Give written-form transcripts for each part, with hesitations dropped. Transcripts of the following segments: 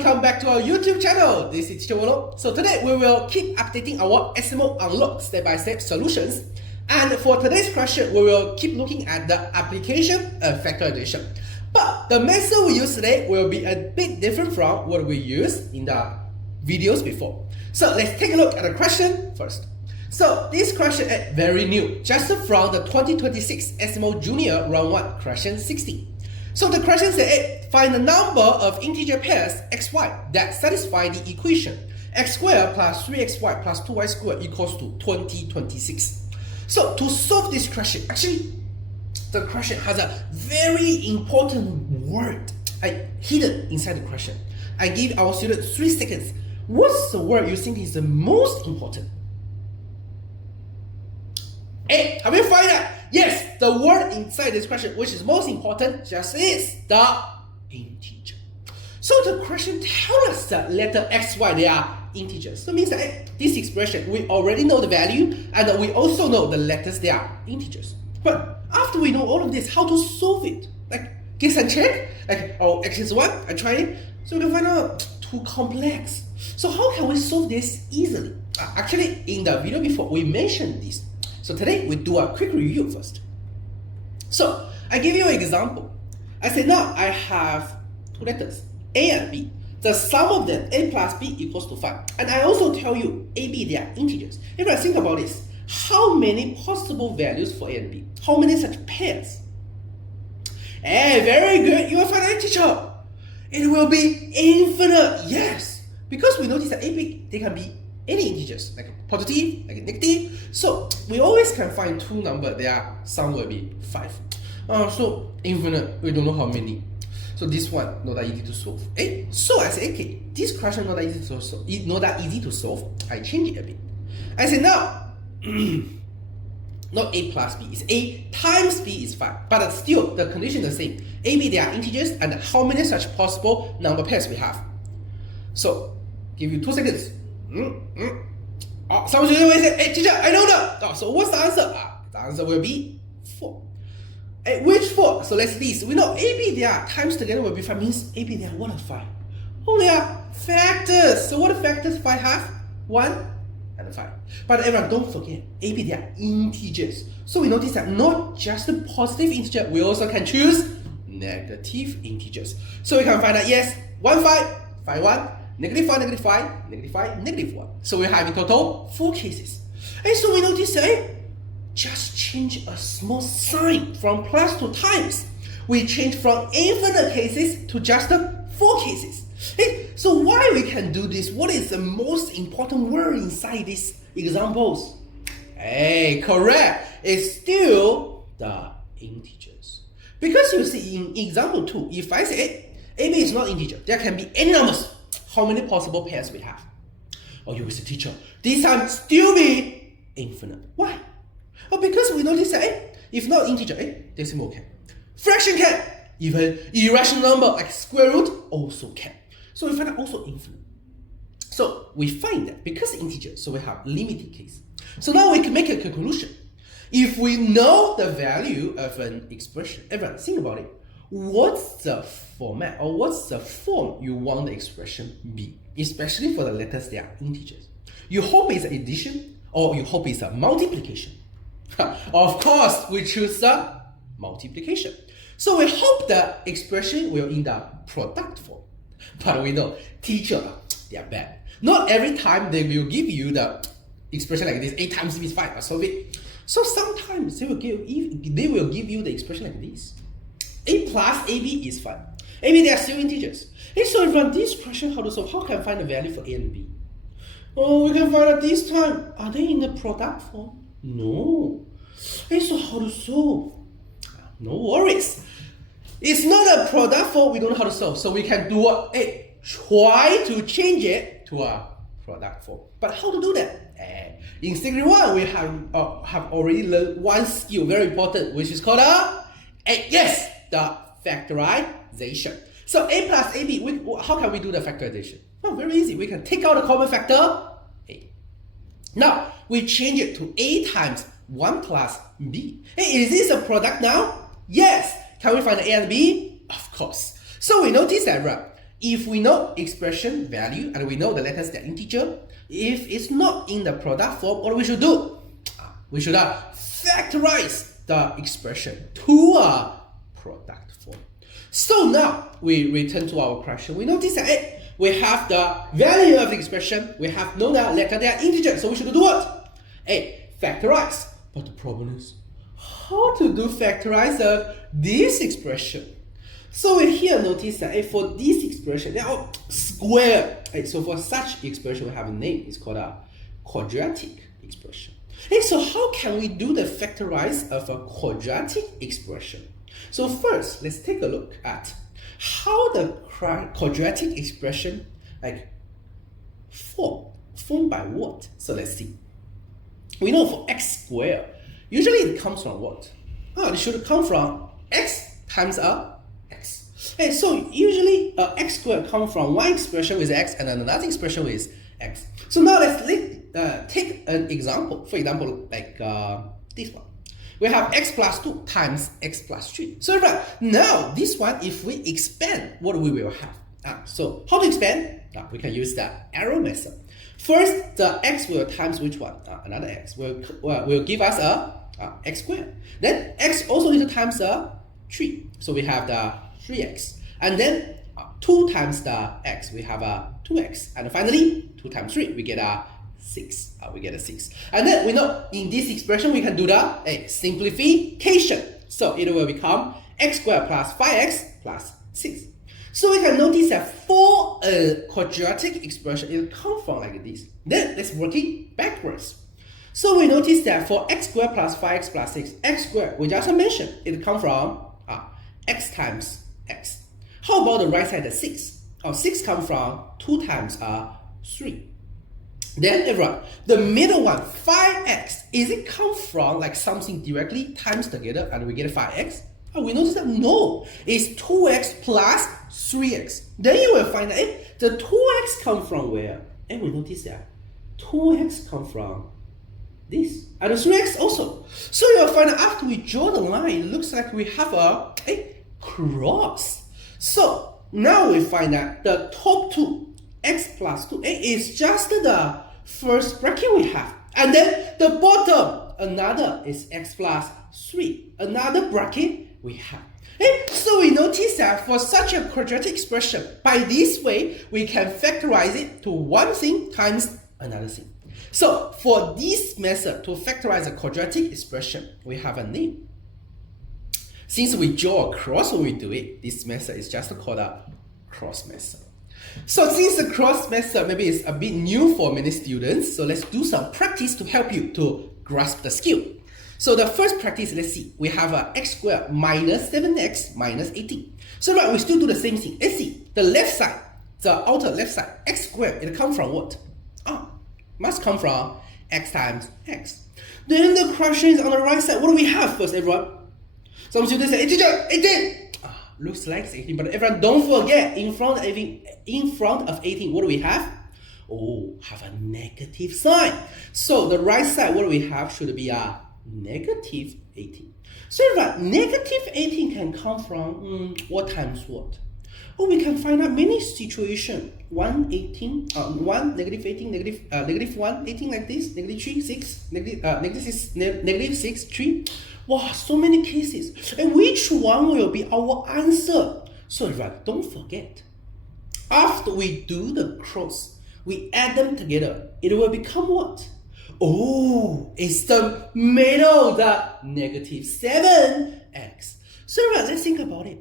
welcome back to our YouTube channel. This is Teacher Wolo. So today we will keep updating our SMO Unlocked step-by-step solutions. And for today's question, we will keep looking at the application of factorization. But the method we use today will be a bit different from what we used in the videos before. So let's take a look at the question first. So this question is very new, just from the 2026 SMO Junior Round 1 question 60. So the question says, find the number of integer pairs xy that satisfy the equation x squared plus 3xy plus 2y squared equals to 2026. So to solve this question, actually, the question has a very important word hidden inside the question. I give our students 3 seconds. What's the word you think is the most important? Hey, have you found that? Yes, the word inside this question, which is most important, just is the integer. So the question tells us that letter x, y, they are integers. So it means that this expression, we already know the value, and we also know the letters, they are integers. But after we know all of this, how to solve it? Like, guess and check? Like, oh, x is 1, I try it. So we can find out too complex. So how can we solve this easily? Actually, in the video before, we mentioned this. So today, we do a quick review first. So, I give you an example. I say now I have 2 letters, A and B. The sum of them, A plus B equals to 5. And I also tell you, A, B, they are integers. If I think about this, how many possible values for A and B? How many such pairs? Hey, very good. You will find an integer. It will be infinite, yes. Because we notice that A, B, they can be any integers, like a positive, like a negative. So we always can find 2 numbers. Their sum will be 5. So infinite, we don't know how many. So this one not that easy to solve. So I say, okay, this question not that easy to solve. Not that easy to solve. I change it a bit. I say now, not A plus B, it's A times B is 5. But still, the condition is the same. A, B, they are integers, and how many such possible number pairs we have? So give you 2 seconds. Some students will say, hey teacher, I know that. So what's the answer? The answer will be 4. Which 4? So let's list. We know A, B, they are times together will be 5, means A, B, they are 1 and 5. Oh, they are factors. So what do factors 5 have? 1 and 5. But everyone, don't forget, A, B, they are integers. So we notice that not just the positive integer, we also can choose negative integers. So we can find that, yes, 1, 5, 5, 1, negative 5, negative 5, negative 5, negative 1. So we have in total 4 cases. And so we notice that just change a small sign from plus to times. We change from infinite cases to just 4 cases. So why we can do this? What is the most important word inside these examples? Correct. It's still the integers. Because you see in example 2, if I say A, B is not integer, there can be any numbers. How many possible pairs we have? Oh, you will say, teacher, this time still be infinite. Why? Oh, because we notice that if not integer, decimal can. Fraction can. Even irrational number like square root also can. So we find out also infinite. So we find that because integer, so we have limited case. So now we can make a conclusion. If we know the value of an expression, everyone think about it. What's the format or what's the form you want the expression be? Especially for the letters that are integers. You hope it's addition or you hope it's a multiplication. Of course, we choose the multiplication. So we hope the expression will in the product form. But we know, teacher, they are bad. Not every time they will give you the expression like this, A times B is 5, I solve it. So sometimes they will give you the expression like this. A plus AB is 5. AB, they are still integers. So if from this question, how to solve? How can I find the value for A and B? Oh, we can find out this time. Are they in the product form? No. So how to solve? No worries. It's not a product form, we don't know how to solve. So we can do what? Try to change it to a product form. But how to do that? In Degree 1, we have already learned one skill, very important, which is called the factorization. So A plus AB, how can we do the factorization? Oh, very easy. We can take out the common factor, A. Now, we change it to A times 1 plus B. Is this a product now? Yes. Can we find A and B? Of course. So we notice that if we know expression value and we know the letters that integer, if it's not in the product form, what we should do? We should factorize the expression to a product form. So now we return to our question. We notice that we have the value of the expression, we have known that letter, they are integer, so we should do what? Factorize. But the problem is, how to do factorize of this expression? So we here notice that for this expression, they are square. So for such expression, we have a name. It's called a quadratic expression. So how can we do the factorize of a quadratic expression? So first, let's take a look at how the quadratic expression form by what? So let's see. We know for x squared, usually it comes from what? It should come from x times x. So usually x squared comes from one expression with x and another expression with x. So now let's take an example. For example, like this one. We have x plus 2 times x plus 3. So now this one, if we expand, what we will have? So how to expand? We can use the arrow method. First, the x will times which one? Another x will give us a x squared. Then x also need to times the 3. So we have the 3x. And then 2 times the x, we have a 2x. And finally, 2 times 3, we get a 6. We get a 6. And then we know in this expression, we can do the simplification. So it will become x squared plus 5x plus 6. So we can notice that for a quadratic expression, it will come from like this. Then let's work it backwards. So we notice that for x squared plus 5x plus 6, x squared, we just mentioned, it comes from x times x. How about the right side, the 6? 6 comes from 2 times 3. Then everyone, the middle one, 5x, is it come from like something directly times together and we get 5x? We notice that no, it's 2x plus 3x. Then you will find that the 2x come from where? And we notice that 2x come from this, and the 3x also. So you will find that after we draw the line, it looks like we have a cross. So now we find that the top two, x plus 2, is just the first bracket we have. And then the bottom, another is x plus 3, another bracket we have. So we notice that for such a quadratic expression, by this way, we can factorize it to one thing times another thing. So for this method to factorize a quadratic expression, we have a name. Since we draw a cross when we do it, this method is just called a cross method. So since the cross method maybe is a bit new for many students, so let's do some practice to help you to grasp the skill. So the first practice, let's see, we have x squared minus 7x minus 18. So we still do the same thing. Let's see, the left side, the outer left side, x squared, it comes from what? Must come from x times x. Then the question is on the right side, what do we have first, everyone? Some students say, teacher, 18. Looks like it's 18, but everyone don't forget, in front of 18, what do we have? Have a negative sign. So the right side, what do we have? Should be a negative 18. So negative 18 can come from what times what? We can find out many situations. 1, 18, 1, negative 18, negative 1, 18 like this, negative 3, 6, negative 6, 3. Wow, so many cases. And which one will be our answer? So don't forget. After we do the cross, we add them together. It will become what? It's the middle, the negative 7x. So let's think about it.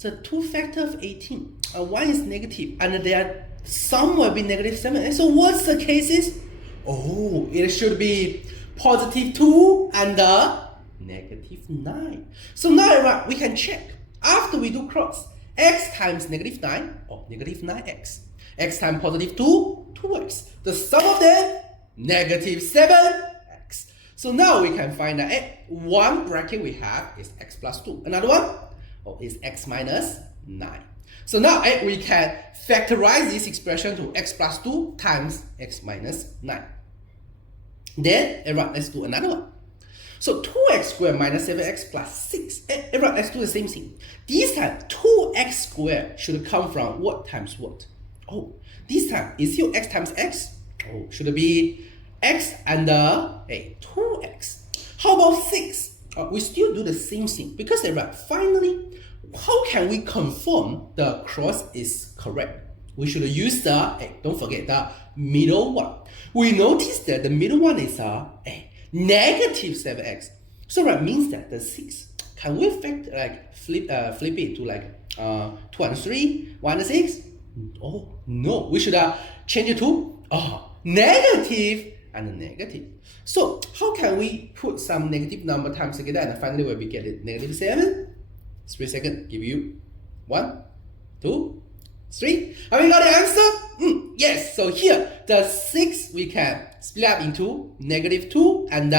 The 2 factors of 18, one is negative, and there some will be negative 7. And so what's the cases? It should be positive 2 and negative 9. So now we can check. After we do cross, x times negative 9 or negative 9x. X times positive 2, 2x. The sum of them, negative 7x. So now we can find that one bracket we have is x plus 2. Another one is x minus 9. So now we can factorize this expression to x plus 2 times x minus 9. Then let's do another one. So 2x squared minus 7x plus 6. Everyone, let's do the same thing. This time, 2x squared should come from what times what? Oh, this time, is still x times x? Oh, should it be x and 2x? How about 6? We still do the same thing because finally, how can we confirm the cross is correct? We should use the, don't forget the middle one. We notice that the middle one is negative 7x. So that means that the 6, can we flip it to 2 and 3, 1 and 6? Oh, no. We should change it to negative and negative. So how can we put some negative number times together and finally we'll be getting negative 7? 3 seconds, give you 1, 2, 3. Have we got the answer? Yes, so here the 6 we can split up into negative 2 and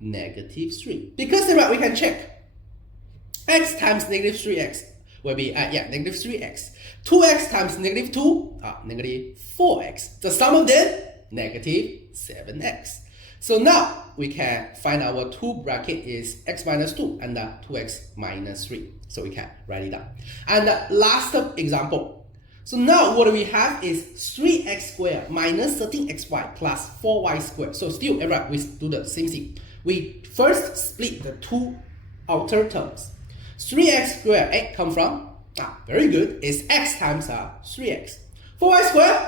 negative 3. Because we can check x times negative 3x will be negative 3x. 2x times negative 2 negative 4x. The sum of them negative 7x. So now we can find our 2 bracket is x minus 2 and 2x minus 3. So we can write it down. And the last example. So now what we have is 3x squared minus 13xy plus 4y squared. So still, we do the same thing. We first split the two outer terms. 3x squared come from, very good, is x times 3x. 4y squared,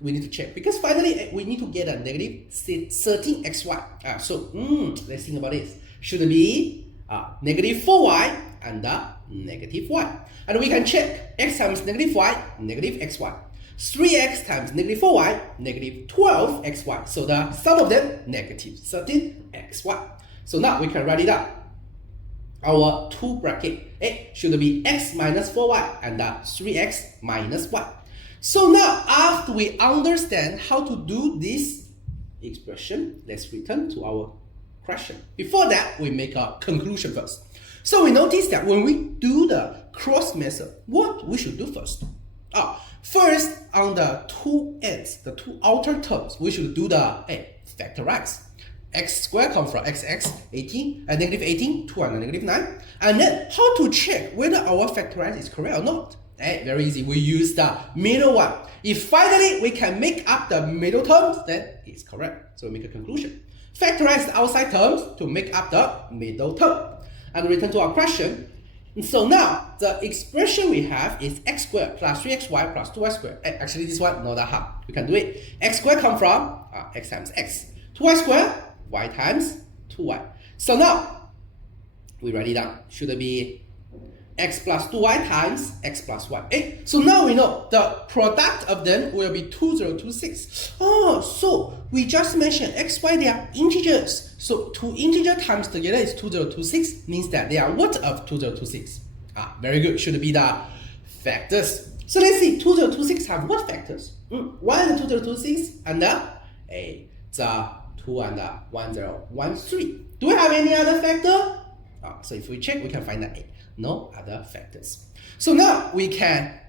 we need to check because finally we need to get a negative 13xy. So let's think about this. Should it be negative 4y and negative y? And we can check x times negative y, negative xy. 3x times negative 4y, negative 12xy. So the sum of them, negative 13xy. So now we can write it up. Our 2 bracket should be x minus 4y and 3x minus y. So now, after we understand how to do this expression, let's return to our question. Before that, we make a conclusion first. So we notice that when we do the cross method, what we should do first? First, on the two ends, the two outer terms, we should do the factorize. X squared comes from xx, 18, and negative 18, 2 and negative 9. And then, how to check whether our factorize is correct or not? Very easy. We use the middle one. If finally we can make up the middle terms, then it's correct. So we make a conclusion. Factorize the outside terms to make up the middle term. And return to our question. And so now, the expression we have is x squared plus 3xy plus 2y squared. Actually, this one, not that hard. We can do it. X squared comes from x times x. 2y squared, y times 2y. So now, we write it down. Should it be x plus 2y times x plus y. So now we know the product of them will be 2026. So we just mentioned x, y, they are integers. So two integer times together is 2026, means that they are what of 2026? Very good, should be the factors. So let's see, 2026 have what factors? 1 and 2026 and the 2 and 1013. Do we have any other factor? So if we check, we can find that no other factors. So now we can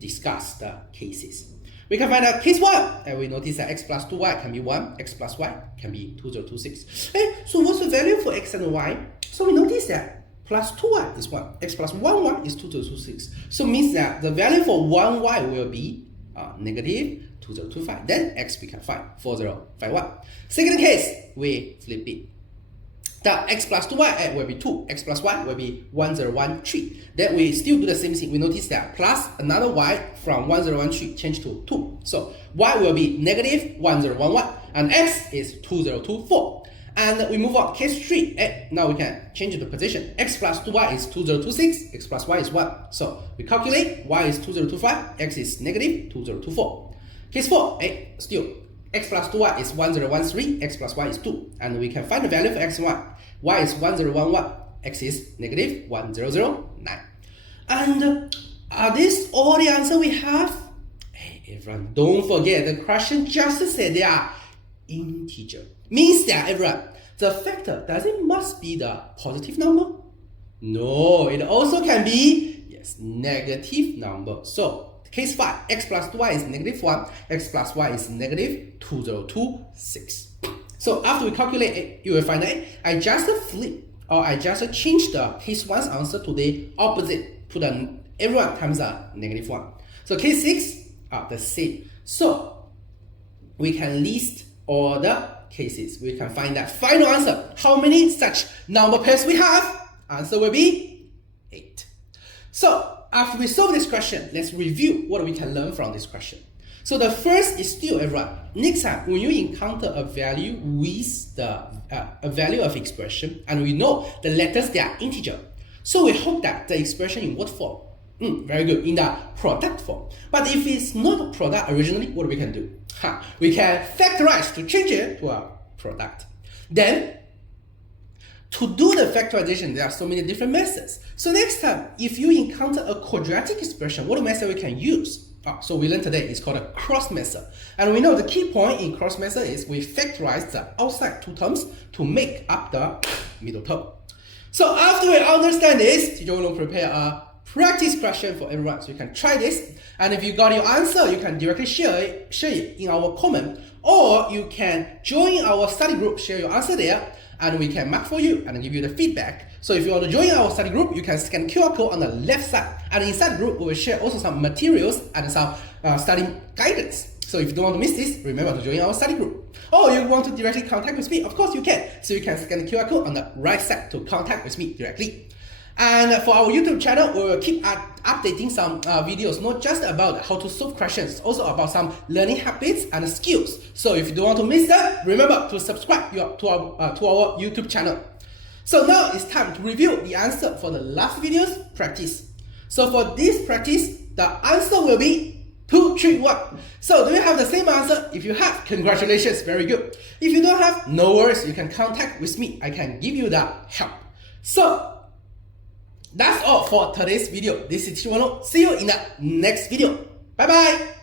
discuss the cases. We can find out case 1, and we notice that x plus 2y can be 1, x plus y can be 2026. So what's the value for x and y? So we notice that plus 2y is 1, x plus 1y is 2026. So means that the value for 1y will be negative 2025. Then x we can find 4051. Second case, we flip it. The x plus 2y will be 2, x plus y will be 1013. Then we still do the same thing. We notice that plus another y from 1013 change to 2. So y will be negative 1011 and x is 2024. And we move on, case 3. Now we can change the position. X plus 2y is 2026, x plus y is 1. So we calculate y is 2025, x is negative 2024. Case 4, still x plus 2y is 1013, x plus y is 2. And we can find the value for x and y. Y is 1011, x is negative 1009. And are these all the answer we have? Everyone, don't forget the question just said they are integer. Means that everyone, the factor, does it must be the positive number? No, it also can be, yes, negative number. So case 5, x plus 2y is negative 1, x plus y is negative 2026. So after we calculate it, you will find that I just flip or I just change the case 1's answer to the opposite, put everyone times a -1. So case 6 are the same. So we can list all the cases. We can find that final answer. How many such number pairs we have? Answer will be 8. So after we solve this question, let's review what we can learn from this question. So the first is still everyone. Next time, when you encounter a value with a value of expression, and we know the letters, they are integer. So we hope that the expression in what form? Very good, in the product form. But if it's not a product originally, what we can do? We can factorize to change it to a product. Then, to do the factorization, there are so many different methods. So next time, if you encounter a quadratic expression, what method we can use? So we learned today, it's called a cross method. And we know the key point in cross method is we factorize the outside two terms to make up the middle term. So after we understand this, teacher will prepare a practice question for everyone. So you can try this. And if you got your answer, you can directly share it in our comment. Or you can join our study group, share your answer there, and we can mark for you and give you the feedback. So if you want to join our study group, you can scan QR code on the left side. And inside the group, we will share also some materials and some study guidance. So if you don't want to miss this, remember to join our study group. Or you want to directly contact with me, of course you can. So you can scan the QR code on the right side to contact with me directly. And for our YouTube channel, we will keep updating some videos, not just about how to solve questions, also about some learning habits and skills. So if you don't want to miss that, remember to subscribe to our YouTube channel. So now it's time to review the answer for the last video's practice. So for this practice, the answer will be 2, 3, 1. So do you have the same answer? If you have, congratulations, very good. If you don't have, no worries, you can contact with me. I can give you the help. So that's all for today's video. This is Teacher Wano. See you in the next video. Bye bye.